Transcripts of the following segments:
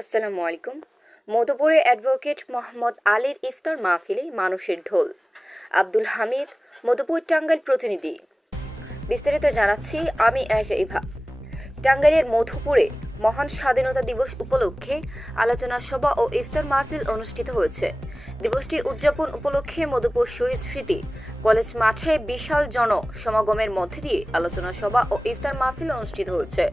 আসসালামু আলাইকুম। মধুপুরে অ্যাডভোকেট মোহাম্মদ আলীর ইফতার মাহফিলে মানুষের ঢোল। আব্দুল হামিদ, মধুপুর টাঙ্গাইল প্রতিনিধি। বিস্তারিত জানাচ্ছি আমি আয়সা ইভা। টাঙ্গাইলের মধুপুরে মহান স্বাধীনতা দিবস উপলক্ষে আলোচনা সভা ও ইফতার মাহফিল অনুষ্ঠিত হয়েছে। দিবসটি উদযাপন উপলক্ষে মধুপুর শহীদ স্মৃতি কলেজ মাঠে বিশাল জন সমাগমের মধ্যে দিয়ে আলোচনা সভা ও ইফতার মাহফিল অনুষ্ঠিত হয়েছে।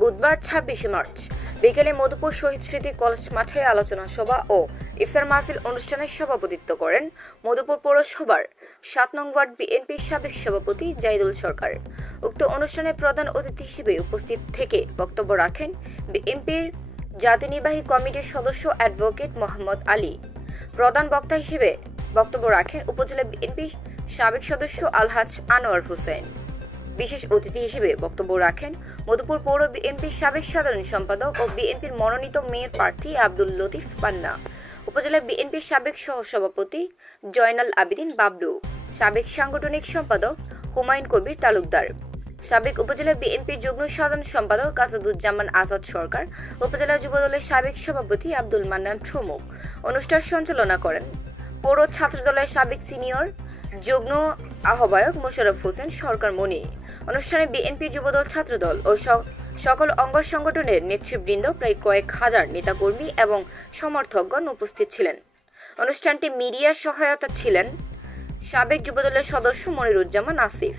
বুধবার, ছাব্বিশে মার্চ বিকেলে মধুপুর শহীদ স্মৃতি কলেজ মাঠে আলোচনা সভা ও ইফতার মাহফিল অনুষ্ঠানের সভাপতিত্ব করেন মধুপুর পৌরসভার সাত নং ওয়ার্ড বিএনপির সাবেক সভাপতি জাইদুল সরকার। উক্ত অনুষ্ঠানে প্রধান অতিথি হিসেবে উপস্থিত থেকে বক্তব্য রাখেন বিএনপির জাতীয় নির্বাহী কমিটির সদস্য অ্যাডভোকেট মোহাম্মদ আলী। প্রধান বক্তা হিসেবে বক্তব্য রাখেন উপজেলা বিএনপির সাবেক সদস্য আলহাজ আনোয়ার হোসেন। বিশেষ অতিথি হিসেবে বক্তব্য রাখেন মধুপুর পৌর বিএনপির সাবেক সাধারণ সম্পাদক ও বিএনপির মনোনীত মেয়র প্রার্থী আব্দুল লতিফ পান্না। উপজেলা বিএনপির সাবেক সহসভাপতি জয়নাল আবিদিন বাবলু। সাবেক সাংগঠনিক সম্পাদক হুমায়ুন কবির তালুকদার। সাবেক উপজেলা বিএনপির যুগ্ম সাধারণ সম্পাদক আসাদুজ্জামান আজাদ সরকার, উপজেলা যুবদলের সাবেক সভাপতি আব্দুল মান্নান প্রমুখ অনুষ্ঠান সঞ্চালনা করেন পৌর ছাত্রদলের সাবেক সিনিয়র যুগ্ম আহ্বায়ক মোশারফ হোসেন সরকার মনি। অনুষ্ঠানে বিএনপি যুবদল ছাত্রদল ও সকল অঙ্গ সংগঠনের নেতৃবৃন্দ প্রায় কয়েক হাজার নেতাকর্মী এবং সমর্থকগণ উপস্থিত ছিলেন। অনুষ্ঠানটি মিডিয়ার সহায়তা ছিলেন সাবেক যুবদলের সদস্য মনিরুজ্জামান আসিফ।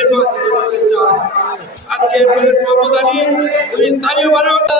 নির্বাচিত করতে চান। আজকে আলী উনি স্থানীয় মানুষ।